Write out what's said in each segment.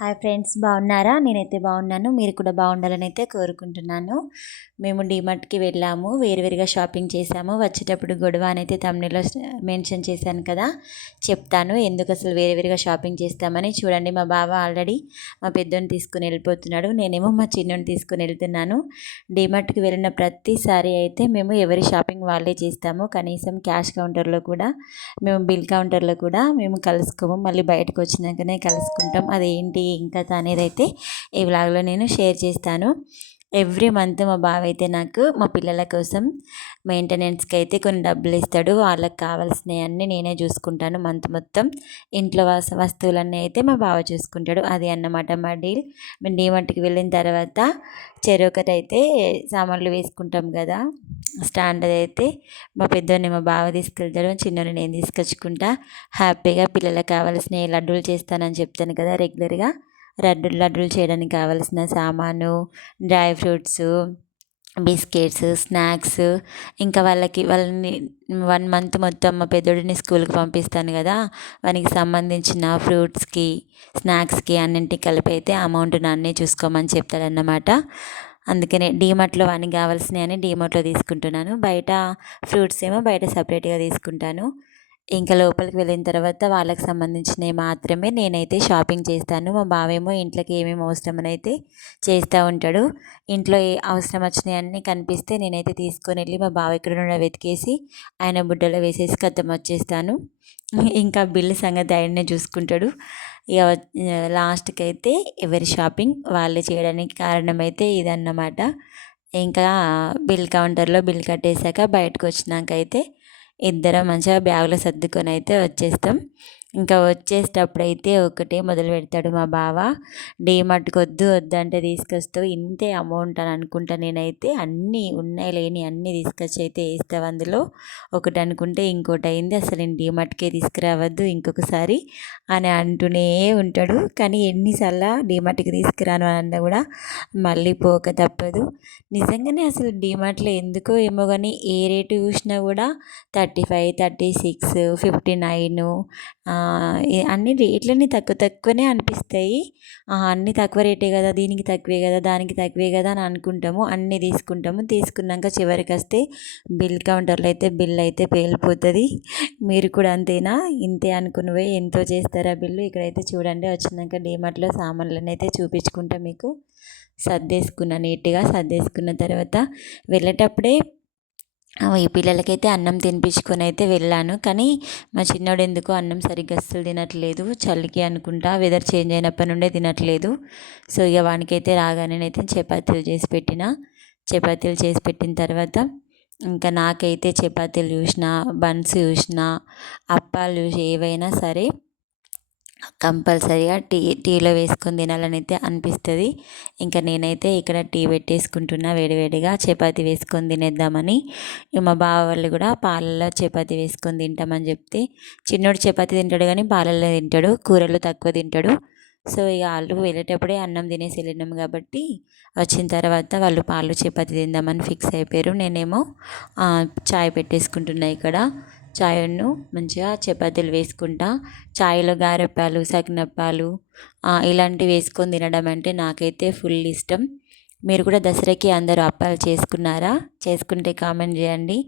Hi friends బాగున్నారా? నేనైతే బాగున్నాను. మీరు కూడా బాగుండాలని అయితే కోరుకుంటున్నాను. మేము డిమార్ట్కి వెళ్ళాము. వేరువేరుగా షాపింగ్ చేసాము వచ్చేటప్పుడు గొడవ అనైతే తమిళలో మెన్షన్ చేశాను కదా. చెప్తాను ఎందుకు అసలు వేరువేరుగా షాపింగ్ చేస్తామని. చూడండి మా బావ ఆల్రెడీ మా పెద్దోని తీసుకుని వెళ్ళిపోతున్నాడు. నేనేమో మా చిన్నోని తీసుకుని వెళ్తున్నాను. డిమార్ట్కి వెళ్ళిన ప్రతిసారి అయితే మేము ఎవరి షాపింగ్ వాళ్ళే చేస్తాము. కనీసం క్యాష్ కౌంటర్లో కూడా మేము బిల్ కౌంటర్లో కూడా మేము కలుసుకోము. మళ్ళీ బయటకు వచ్చినాకనే కలుసుకుంటాం. అదేంటి ఇంకా అనేది అయితే ఈ వ్లాగ్లో నేను షేర్ చేస్తాను. ఎవ్రీ మంత్ మా బావ అయితే నాకు మా పిల్లల కోసం మెయింటెనెన్స్కి అయితే కొన్ని డబ్బులు ఇస్తాడు. వాళ్ళకి కావాల్సినవి అన్నీ నేనే చూసుకుంటాను మంత్ మొత్తం. ఇంట్లో వస వస్తువులన్నీ అయితే మా బావ చూసుకుంటాడు. అది అన్నమాట మా డీల్. మేము డీమార్ట్కి వెళ్ళిన తర్వాత చెరొకటి అయితే సామాన్లు వేసుకుంటాం కదా. స్టాండ్ అయితే మా పెద్దోని మా బావ తీసుకెళ్తాడు చిన్నోని నేను తీసుకొచ్చుకుంటా. హ్యాపీగా పిల్లలకు కావాల్సిన లడ్డూలు చేస్తానని చెప్తాను కదా రెగ్యులర్గా. లడ్డు లడ్డూలు చేయడానికి కావలసిన సామాను డ్రై ఫ్రూట్స్ బిస్కెట్స్ స్నాక్స్. ఇంకా వాళ్ళకి వాళ్ళని వన్ మంత్ మొత్తం మా పెద్దోడిని స్కూల్కి పంపిస్తాను కదా. వానికి సంబంధించిన ఫ్రూట్స్కి స్నాక్స్కి అన్నింటికి కలిపి అయితే అమౌంట్ అన్నీ చూసుకోమని చెప్తాడన్నమాట. అందుకనే డీమార్ట్లో వానికి కావాల్సినవి అని డీమార్ట్లో తీసుకుంటున్నాను. బయట ఫ్రూట్స్ ఏమో బయట సపరేట్గా తీసుకుంటాను. ఇంకా లోపలికి వెళ్ళిన తర్వాత వాళ్ళకి సంబంధించినవి మాత్రమే నేనైతే షాపింగ్ చేస్తాను. మా బావేమో ఇంట్లోకి ఏమేమి అవసరం అయితే చేస్తూ ఉంటాడు. ఇంట్లో ఏ అవసరం వచ్చినాయన్నీ కనిపిస్తే నేనైతే తీసుకొని వెళ్ళి మా బావ ఎక్కడ వెతికేసి ఆయన బుడ్డలో వేసేసి కథం వచ్చేస్తాను. ఇంకా బిల్లు సంగతి ఆయన్నే చూసుకుంటాడు. ఇక లాస్ట్కి అయితే ఎవరి షాపింగ్ వాళ్ళు చేయడానికి కారణమైతే ఇదన్నమాట. ఇంకా బిల్ కౌంటర్లో బిల్ కట్టేశాక బయటకు వచ్చినాక అయితే ఇద్దరం మంచిగా బ్యాగులో సర్దుకొని అయితే వచ్చేస్తాం. ఇంకా వచ్చేటప్పుడైతే ఒకటే మొదలు పెడతాడు మా బావ. డీమార్ట్కి వద్దు వద్దు అంటే తీసుకొస్తావు. ఇంతే అమౌంట్ అని అనుకుంటా నేనైతే. అన్నీ ఉన్నాయి లేని అన్నీ తీసుకొచ్చి అయితే వేస్తావు అందులో. ఒకటి అనుకుంటే ఇంకోటి అయింది. అసలు నేను డీమార్ట్కే తీసుకురావద్దు ఇంకొకసారి అని అంటూనే ఉంటాడు. కానీ ఎన్నిసార్లు డీమార్ట్కి తీసుకురాను అని అన్నా కూడా మళ్ళీ పోక తప్పదు. నిజంగానే అసలు డీమార్ట్లో ఎందుకో ఏమో కానీ ఏ రేటు చూసినా కూడా thirty five thirty six fifty nine అన్ని రేట్లన్నీ తక్కువ తక్కువనే అనిపిస్తాయి. అన్నీ తక్కువ రేటే కదా దీనికి తక్కువే కదా దానికి తక్కువే కదా అని అనుకుంటాము. అన్నీ తీసుకుంటాము. తీసుకున్నాక చివరికి వస్తే బిల్ కౌంటర్లో అయితే బిల్ అయితే పేలిపోతుంది. మీరు కూడా అంతేనా? ఇంతే అనుకున్నవే ఎంతో చేస్తారా బిల్లు? ఇక్కడైతే చూడండి వచ్చినాక డీమార్ట్లో సామాన్లను అయితే చూపించుకుంటా మీకు. సర్దేసుకున్న నీట్గా సర్దేసుకున్న తర్వాత వెళ్ళేటప్పుడే ఈ పిల్లలకైతే అన్నం తినిపించుకొని అయితే వెళ్ళాను. కానీ మా చిన్నోడు ఎందుకో అన్నం సరిగ్గా అస్సలు తినట్లేదు. చలికి అనుకుంటా వెదర్ చేంజ్ అయినప్పటి నుండే తినట్లేదు. సో ఇక వానికైతే రాగానే అయితే చపాతీలు చేసి పెట్టిన. చపాతీలు చేసి పెట్టిన తర్వాత ఇంకా నాకైతే చపాతీలు చూసిన బన్స్ చూసిన అప్పాలు చూసి ఏవైనా సరే కంపల్సరీగా టీ టీలో వేసుకొని తినాలని అయితే అనిపిస్తుంది. ఇంకా నేనైతే ఇక్కడ టీ పెట్టేసుకుంటున్నా వేడివేడిగా చపాతి వేసుకొని తినేద్దామని. మా బావ వాళ్ళు కూడా పాలల్లో చపాతి వేసుకొని తింటామని చెప్తే చిన్నోడు చపాతి తింటాడు కానీ పాలల్లో తింటాడు కూరలు తక్కువ తింటాడు. సో ఇక వాళ్ళు వెళ్ళేటప్పుడే అన్నం తినేసి వెళ్ళినాం కాబట్టి వచ్చిన తర్వాత వాళ్ళు పాలు చపాతి తిందామని ఫిక్స్ అయిపోయారు. నేనేమో చాయ్ పెట్టేసుకుంటున్నా ఇక్కడ. చాయ్ను మంచిగా చపాతీలు వేసుకుంటా. చాయ్లో గారెప్పాలు సకినప్పాలు ఇలాంటివి వేసుకొని తినడం అంటే నాకైతే ఫుల్ ఇష్టం. మీరు కూడా దసరాకి అందరూ అప్పాలు చేసుకున్నారా? చేసుకుంటే కామెంట్ చేయండి.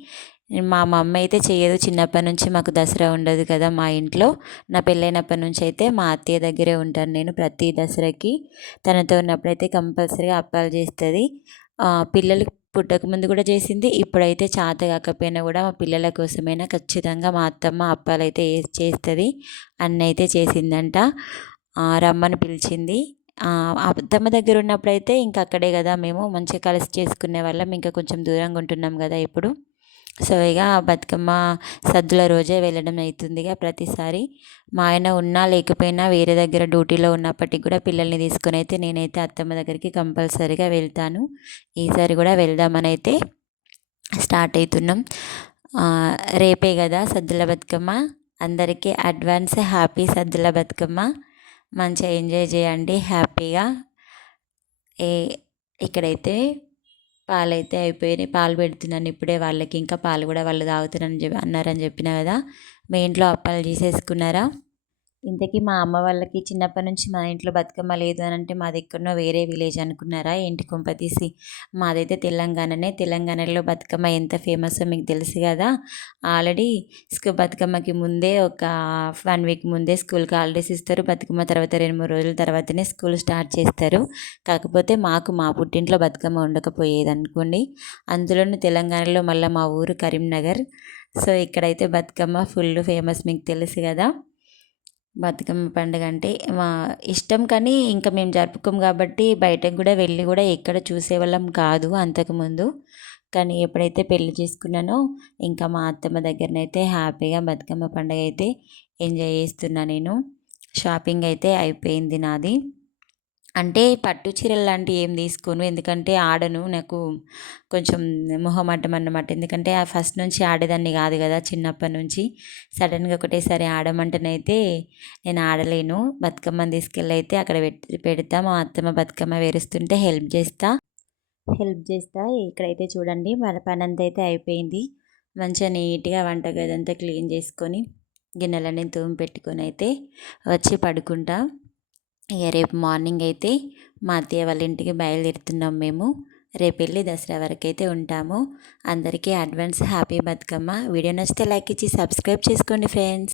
మా మమ్మ అయితే చేయదు. చిన్నప్పటి నుంచి మాకు దసరా ఉండదు కదా మా ఇంట్లో. నా పెళ్ళైనప్పటి నుంచి అయితే మా అత్తయ్య దగ్గరే ఉంటాను నేను ప్రతి దసరాకి. తనతో ఉన్నప్పుడైతే కంపల్సరీగా అప్పాలు చేస్తుంది. పిల్లలు పుట్టక ముందు కూడా చేసింది. ఇప్పుడైతే చేత కాకపోయినా కూడా మా పిల్లల కోసమైనా ఖచ్చితంగా మా అత్తమ్మ అప్పాలైతే చేస్తుంది. అన్న అయితే చేసిందంట రమ్మని పిలిచింది. అత్తమ్మ దగ్గర ఉన్నప్పుడైతే ఇంకా అక్కడే కదా మేము. మంచిగా కలిసి చేసుకునే వాళ్ళం. ఇంకా కొంచెం దూరంగా ఉంటున్నాం కదా ఇప్పుడు. సో ఇక బతుకమ్మ సద్దుల రోజే వెళ్ళడం అవుతుందిగా ప్రతిసారి. మా ఆయన ఉన్నా లేకపోయినా వేరే దగ్గర డ్యూటీలో ఉన్నప్పటికి కూడా పిల్లల్ని తీసుకొని అయితే నేనైతే అత్తమ్మ దగ్గరికి కంపల్సరీగా వెళ్తాను. ఈసారి కూడా వెళ్దామని అయితే స్టార్ట్ అవుతున్నాం రేపే కదా సద్దుల బతుకమ్మ. అందరికీ అడ్వాన్స్ హ్యాపీ సద్దుల బతుకమ్మ. మంచిగా ఎంజాయ్ చేయండి హ్యాపీగా. ఏ ఇక్కడైతే పాలైతే అయిపోయినాయి పాలు పెడుతున్నాను. ఇప్పుడే వాళ్ళకి ఇంకా పాలు కూడా వాళ్ళు తాగుతారని చెప్పి అన్నారని చెప్పిన కదా. మీ ఇంట్లో అప్పాలు చేసేసుకున్నారా ఇంతకీ మా అమ్మ వాళ్ళకి చిన్నప్పటి నుంచి మా ఇంట్లో బతుకమ్మ లేదు అని అంటే మాది దగ్గరనో వేరే విలేజ్ అనుకున్నారా? ఏంటి కుంపతీసి మాదైతే తెలంగాణనే. తెలంగాణలో బతుకమ్మ ఎంత ఫేమస్ మీకు తెలుసు కదా. ఆల్రెడీ స్కూల్ బతుకమ్మకి ముందే ఒక వన్ వీక్ ముందే స్కూల్కి హాలిడేస్ ఇస్తారు. బతుకమ్మ తర్వాత రెండు మూడు రోజుల తర్వాతనే స్కూల్ స్టార్ట్ చేస్తారు. కాకపోతే మాకు మా పుట్టింట్లో బతుకమ్మ ఉండకపోయేది అనుకోండి అందులోనూ తెలంగాణలో మళ్ళీ మా ఊరు కరీంనగర్. సో ఇక్కడైతే బతుకమ్మ ఫుల్ ఫేమస్ మీకు తెలుసు కదా. బతుకమ్మ పండుగ అంటే మా ఇష్టం కానీ ఇంకా మేము జరుపుకోము కాబట్టి బయటకు కూడా వెళ్ళి కూడా ఎక్కడ చూసేవాళ్ళం కాదు అంతకుముందు కానీ ఎప్పుడైతే పెళ్ళి చేసుకున్నానో ఇంకా మా అత్తమ్మ దగ్గరనైతే హ్యాపీగా బతుకమ్మ పండుగ అయితే ఎంజాయ్ చేస్తున్నా నేను. షాపింగ్ అయితే అయిపోయింది నాది. అంటే పట్టు చీరలు లాంటివి ఏం తీసుకోను. ఎందుకంటే ఆడను. నాకు కొంచెం మొహమాటం అన్నమాట. ఎందుకంటే ఫస్ట్ నుంచి ఆడేదాన్ని కాదు కదా చిన్నప్పటి నుంచి. సడన్గా ఒకటేసారి ఆడమంటేనైతే నేను ఆడలేను. బతుకమ్మని తీసుకెళ్ళి అయితే అక్కడ పెట్టి పెడతా. మా అత్తమ్మ బతుకమ్మ వేరుస్తుంటే హెల్ప్ చేస్తా. హెల్ప్ చేస్తా. ఇక్కడైతే చూడండి. మన పని అంతా అయితే అయిపోయింది. మంచిగా నీట్గా వంటగది అంతా క్లీన్ చేసుకొని గిన్నెలన్నీ తూమి పెట్టుకొని అయితే వచ్చి పడుకుంటా. ఇక రేపు మార్నింగ్ అయితే మా అత్తయ్య వాళ్ళ ఇంటికి బయలుదేరుతున్నాం మేము. రేపు వెళ్ళి దసరా వరకు అయితే ఉంటాము. అందరికీ అడ్వాన్స్ హ్యాపీ బతుకమ్మ. వీడియో నచ్చితే లైక్ ఇచ్చి సబ్స్క్రైబ్ చేసుకోండి ఫ్రెండ్స్.